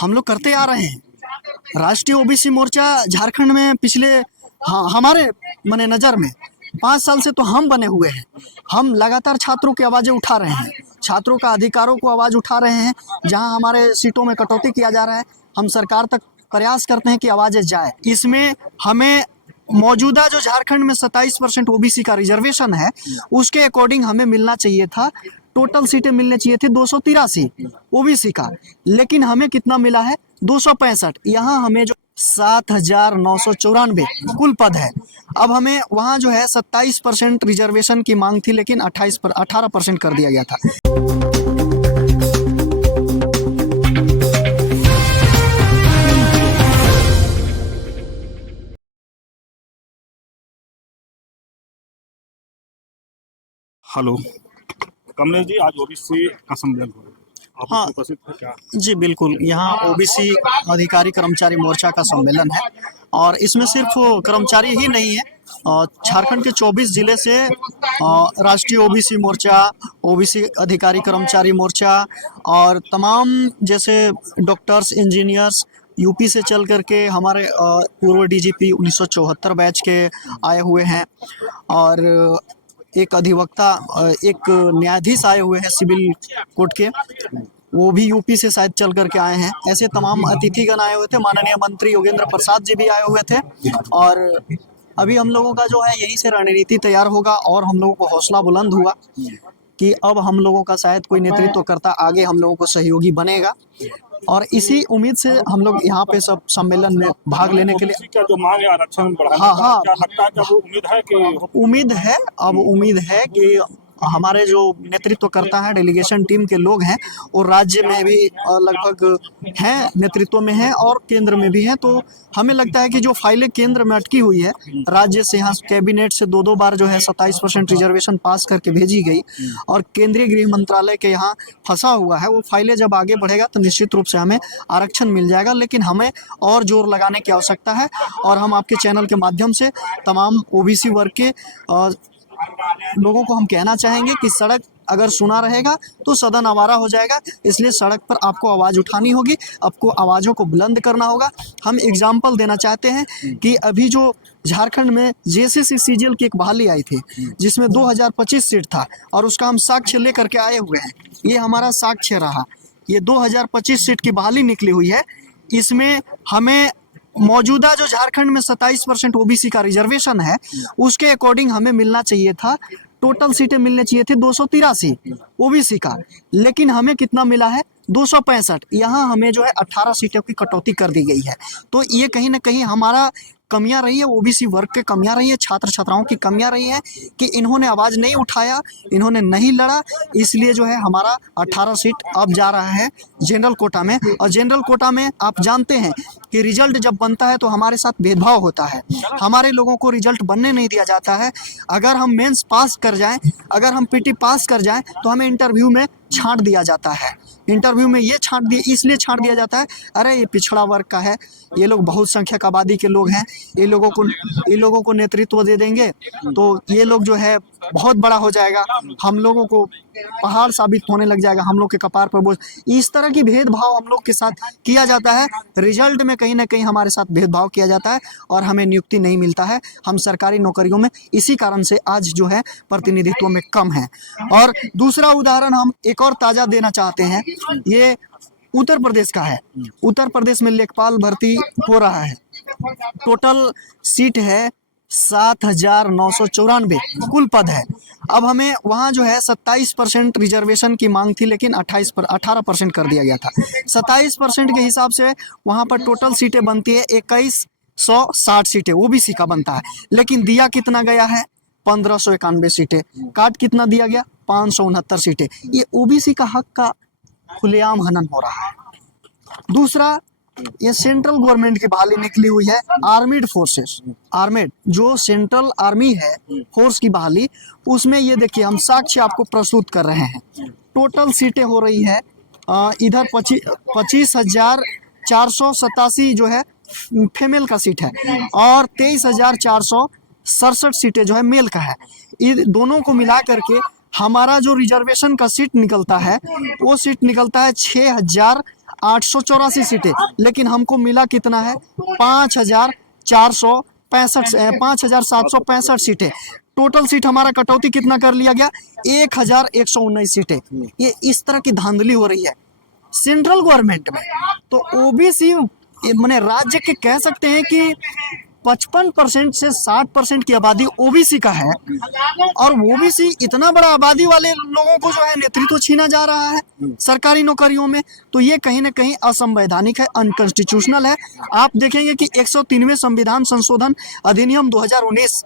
हम लोग करते आ रहे हैं। राष्ट्रीय ओबीसी मोर्चा झारखंड में पिछले हमारे मने नज़र में 5 साल से तो हम बने हुए हैं। हम लगातार छात्रों की आवाज़ें उठा रहे हैं, छात्रों का अधिकारों को आवाज़ उठा रहे हैं। जहां हमारे सीटों में कटौती किया जा रहा है, हम सरकार तक प्रयास करते हैं कि आवाज़ें जाए। इसमें हमें मौजूदा जो झारखंड में 27% ओबीसी का रिजर्वेशन है, उसके अकॉर्डिंग हमें मिलना चाहिए था। टोटल सीटें मिलने चाहिए थी 283 ओबीसी का, लेकिन हमें कितना मिला है 265। यहाँ हमें जो 7,994 कुल पद है, अब हमें वहाँ जो है 27% रिजर्वेशन की मांग थी, लेकिन 18% कर दिया गया था। हेलो कमलेश जी, आज ओबीसी का सम्मेलन हो रहा है, आप हाँ उसमें उपस्थित थे क्या? जी बिल्कुल, यहाँ ओबीसी अधिकारी कर्मचारी मोर्चा का सम्मेलन है और इसमें सिर्फ कर्मचारी ही नहीं है। झारखंड के 24 जिले से राष्ट्रीय ओबीसी मोर्चा, ओबीसी अधिकारी कर्मचारी मोर्चा और तमाम जैसे डॉक्टर्स, इंजीनियर्स यूपी से चल करके हमारे पूर्व डीजीपी 1974 बैच के आए हुए हैं और एक अधिवक्ता, एक न्यायाधीश आए हुए हैं सिविल कोर्ट के, वो भी यूपी से शायद चल करके आए हैं। ऐसे तमाम अतिथिगण आए हुए थे। माननीय मंत्री योगेंद्र प्रसाद जी भी आए हुए थे और अभी हम लोगों का जो है यहीं से रणनीति तैयार होगा और हम लोगों को हौसला बुलंद हुआ कि अब हम लोगों का शायद कोई नेतृत्व करता आगे हम लोगों को सहयोगी बनेगा और इसी उम्मीद से हम लोग यहाँ पे सब सम्मेलन में भाग लेने के लिए। ओबीसी का जो मांग है आरक्षण बढ़ाने हाँ का, हाँ क्या लगता है कि अब उम्मीद है कि उम्मीद है कि हमारे जो नेतृत्व करता है डेलीगेशन टीम के लोग हैं, और राज्य में भी लगभग हैं, नेतृत्व में हैं और केंद्र में भी हैं। तो हमें लगता है कि जो फाइलें केंद्र में अटकी हुई है, राज्य से यहाँ कैबिनेट से 2-2 बार जो है 27% रिजर्वेशन पास करके भेजी गई और केंद्रीय गृह मंत्रालय के यहाँ फंसा हुआ है, वो फाइलें जब आगे बढ़ेगा तो निश्चित रूप से हमें आरक्षण मिल जाएगा। लेकिन हमें और जोर लगाने की आवश्यकता है और हम आपके चैनल के माध्यम से तमाम ओबीसी वर्ग के लोगों को हम कहना चाहेंगे कि सड़क अगर सुना रहेगा तो सदन आवारा हो जाएगा। इसलिए सड़क पर आपको आवाज़ उठानी होगी, आपको आवाज़ों को बुलंद करना होगा। हम एग्जाम्पल देना चाहते हैं कि अभी जो झारखंड में जेसीसी सीजीएल की एक बहाली आई थी जिसमें 2025 सीट था और उसका हम साक्ष्य लेकर के आए हुए हैं। ये हमारा साक्ष्य रहा, ये 2025 सीट की बहाली निकली हुई है। इसमें हमें मौजूदा जो झारखंड में 27% ओबीसी का रिजर्वेशन है, उसके अकॉर्डिंग हमें मिलना चाहिए था। टोटल सीटें मिलने चाहिए थी 283 ओबीसी का, लेकिन हमें कितना मिला है 265। यहाँ हमें जो है 18 सीटों की कटौती कर दी गई है। तो ये कहीं ना कहीं हमारा कमियां रही है, ओबीसी वर्ग के कमियां रही है, छात्र छात्राओं की कमियां रही है कि इन्होंने आवाज़ नहीं उठाया, इन्होंने नहीं लड़ा। इसलिए जो है हमारा 18 सीट अब जा रहा है जनरल कोटा में। और जनरल कोटा में आप जानते हैं कि रिजल्ट जब बनता है तो हमारे साथ भेदभाव होता है, हमारे लोगों को रिजल्ट बनने नहीं दिया जाता है। अगर हम मेंस पास कर जाएं, अगर हम पीटी पास कर जाएं तो हमें इंटरव्यू में छांट दिया जाता है। इंटरव्यू में ये इसलिए छांट दिया जाता है, अरे ये पिछड़ा वर्ग का है, ये लोग बहुसंख्यक आबादी के लोग हैं, ये लोगों को नेतृत्व दे देंगे तो ये लोग जो है बहुत बड़ा हो जाएगा, हम लोगों को पहाड़ साबित होने लग जाएगा, हम लोग के कपार पर बोझ। इस तरह की भेदभाव हम लोग के साथ किया जाता है। रिजल्ट में कहीं ना कहीं हमारे साथ भेदभाव किया जाता है और हमें नियुक्ति नहीं मिलता है। हम सरकारी नौकरियों में इसी कारण से आज जो है प्रतिनिधित्व में कम है। और दूसरा उदाहरण हम एक और ताज़ा देना चाहते हैं, ये उत्तर प्रदेश का है। उत्तर प्रदेश में लेखपाल भर्ती हो रहा है। टोटल सीट है 7,994 कुल पद है। अब हमें वहाँ जो है 27% रिजर्वेशन की मांग थी, लेकिन 18% कर दिया गया था। 27% के हिसाब से वहाँ पर टोटल सीटें बनती है 2160 सीटें ओबीसी का बनता है, लेकिन दिया कितना गया है 1591 सीटें। काट कितना दिया गया 569 सीटें। ये ओबीसी का हक का खुलेआम हनन हो रहा है। दूसरा, ये सेंट्रल गवर्नमेंट की बहाली निकली हुई है, आर्मीड फोर्सेस, आर्मेड जो सेंट्रल आर्मी है फोर्स की बहाली, उसमें ये देखिए हम साक्ष्य आपको प्रस्तुत कर रहे हैं। टोटल सीटें हो रही है इधर 25,487 जो है फीमेल का सीट है और 23,467 सीटें जो है मेल का है। इन दोनों को मिला करके हमारा जो रिजर्वेशन का सीट निकलता है वो सीट निकलता है 884 सीटें, लेकिन हमको मिला कितना है 5,765 सीटें। टोटल सीट हमारा कटौती कितना कर लिया गया 1,119 सीटें। ये इस तरह की धांधली हो रही है सेंट्रल गवर्नमेंट में। तो ओबीसी माने राज्य के कह सकते हैं कि 55% से 60% की आबादी ओबीसी का है, और ओबीसी इतना बड़ा आबादी वाले लोगों को जो है नेतृत्व छीना जा रहा है सरकारी नौकरियों में। तो ये कहीं ना कहीं असंवैधानिक है, अनकॉन्स्टिट्यूशनल है। आप देखेंगे कि 103वें संविधान संशोधन अधिनियम 2019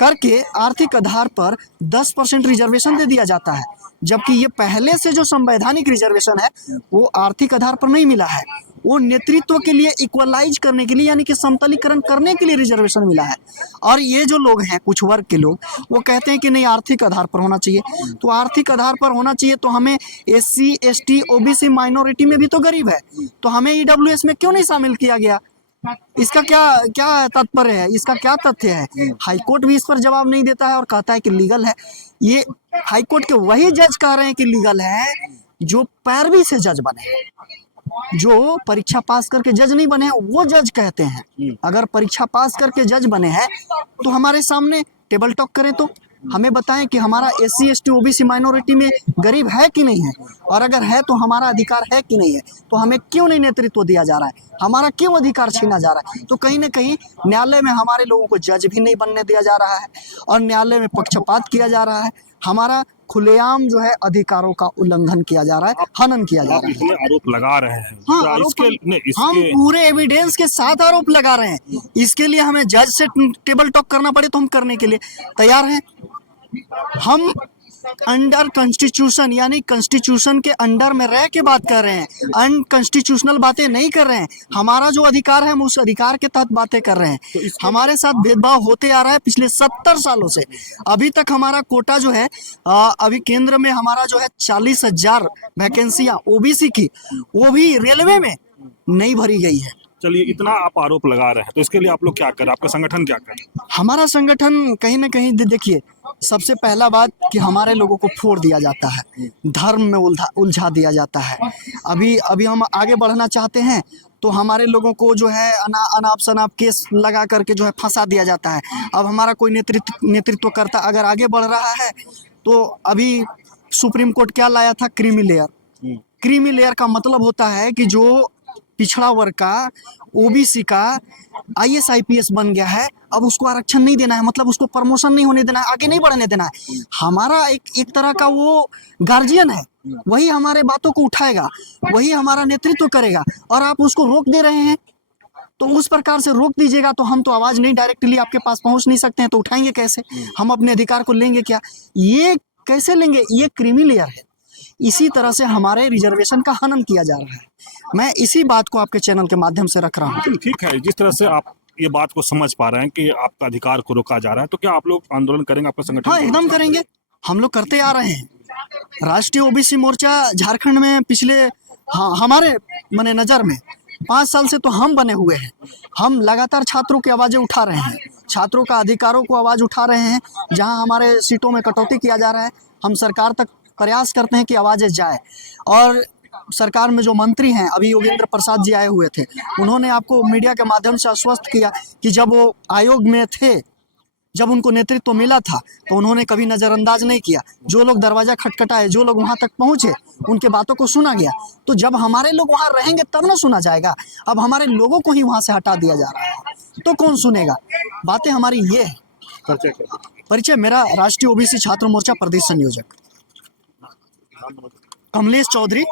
करके आर्थिक आधार पर 10% रिजर्वेशन दे दिया जाता है, जबकि ये पहले से जो संवैधानिक रिजर्वेशन है वो आर्थिक आधार पर नहीं मिला है, वो नेतृत्व के लिए इक्वलाइज करने के लिए यानी कि समतलीकरण करने के लिए रिजर्वेशन मिला है। और ये जो लोग हैं कुछ वर्ग के लोग वो कहते हैं कि नहीं आर्थिक आधार पर होना चाहिए। तो आर्थिक आधार पर होना चाहिए तो हमें एससी एसटी ओबीसी माइनॉरिटी में भी तो गरीब है, तो हमें ईडब्ल्यूएस में क्यों नहीं शामिल किया गया? इसका क्या क्या तात्पर्य है, इसका क्या तथ्य है? हाईकोर्ट भी इस पर जवाब नहीं देता है और कहता है कि लीगल है। ये हाईकोर्ट के वही जज कह रहे हैं कि लीगल है जो पैरवी से जज बने हैं, जो परीक्षा पास करके जज नहीं बने हैं वो जज कहते हैं। अगर परीक्षा पास करके जज बने हैं तो हमारे सामने टेबल टॉक करें, तो हमें बताएं कि हमारा एससी एसटी ओबीसी माइनॉरिटी में गरीब है कि नहीं है, और अगर है तो हमारा अधिकार है कि नहीं है। तो हमें क्यों नहीं नेतृत्व दिया जा रहा है, हमारा क्यों अधिकार छीना जा रहा है? तो कहीं ना कहीं न्यायालय में हमारे लोगों को जज भी नहीं बनने दिया जा रहा है और न्यायालय में पक्षपात किया जा रहा है। हमारा खुलेआम जो है अधिकारों का उल्लंघन किया जा रहा है, हनन किया जा आप रहा है। इसमें आरोप लगा रहे हैं। हाँ, क्या आरोप हम इसके पूरे एविडेंस के साथ आरोप लगा रहे हैं। इसके लिए हमें जज से टेबल टॉक करना पड़े तो हम करने के लिए तैयार हैं। हम अंडर कॉन्स्टिट्यूशन यानी कॉन्स्टिट्यूशन के अंडर में रह के बात कर रहे हैं, अनकॉन्स्टिट्यूशनल बातें नहीं कर रहे हैं। हमारा जो अधिकार है हम उस अधिकार के तहत बातें कर रहे हैं। हमारे साथ भेदभाव होते आ रहा है पिछले 70 सालों से। अभी तक हमारा कोटा जो है अभी केंद्र में हमारा जो है 40,000 वैकेंसियां ओबीसी की, वो भी रेलवे में नहीं भरी गई है। चलिए, इतना आप आरोप लगा रहे हैं तो इसके लिए आप लोग क्या करें, आपका संगठन क्या करे? हमारा संगठन कहीं ना कहीं देखिए, सबसे पहला बात कि हमारे लोगों को फोड़ दिया जाता है, धर्म में उलझा दिया जाता है। अभी हम आगे बढ़ना चाहते हैं तो हमारे लोगों को जो है अनाप शनाप केस लगा करके जो है फंसा दिया जाता है। अब हमारा कोई नेतृत्व करता अगर आगे बढ़ रहा है तो अभी सुप्रीम कोर्ट क्या लाया था, क्रीमी लेयर। क्रीमी लेयर का मतलब होता है कि जो पिछड़ा वर्ग का ओबीसी का आईएएस आईपीएस बन गया है, अब उसको आरक्षण नहीं देना है, मतलब उसको प्रमोशन नहीं होने देना है, आगे नहीं बढ़ने देना है। हमारा एक तरह का वो गार्जियन है, वही हमारे बातों को उठाएगा, वही हमारा नेतृत्व करेगा, और आप उसको रोक दे रहे हैं। तो उस प्रकार से रोक दीजिएगा तो हम तो आवाज नहीं डायरेक्टली आपके पास पहुंच नहीं सकते हैं, तो उठाएंगे कैसे? हम अपने अधिकार को लेंगे क्या? ये कैसे लेंगे? ये क्रीमी लेयर है। इसी तरह से हमारे रिजर्वेशन का हनन किया जा रहा है। मैं इसी बात को आपके चैनल के माध्यम से रख रहा हूँ। ठीक है, जिस तरह से आप ये बात को समझ पा रहे हैं कि आपका अधिकार को रोका जा रहा है, तो क्या आप लोग आंदोलन करेंगे? आपका संगठन? हाँ, एकदम करेंगे। हम लोग करते आ रहे हैं। राष्ट्रीय ओबीसी मोर्चा झारखंड में पिछले हमारे मने नज़र में 5 साल से तो हम बने हुए हैं। हम लगातार छात्रों की आवाज़ें उठा रहे हैं, छात्रों का अधिकारों को आवाज़ उठा रहे हैं। जहां हमारे सीटों में कटौती किया जा रहा है, हम सरकार तक प्रयास करते हैं कि आवाज़ें जाए। और सरकार में जो मंत्री हैं, अभी योगेंद्र प्रसाद जी आए हुए थे, उन्होंने आपको मीडिया के माध्यम से आश्वस्त किया कि जब वो आयोग में थे, जब उनको नेतृत्व मिला था तो उन्होंने कभी नज़रअंदाज नहीं किया। जो लोग दरवाज़ा खटखटाए, जो लोग वहां तक पहुंचे, उनके बातों को सुना गया। तो जब हमारे लोग वहां रहेंगे तब ना सुना जाएगा। अब हमारे लोगों को ही वहां से हटा दिया जा रहा है तो कौन सुनेगा? बातें हमारी ये है। परिचय मेरा राष्ट्रीय ओबीसी छात्र मोर्चा प्रदेश संयोजक कमलेश चौधरी।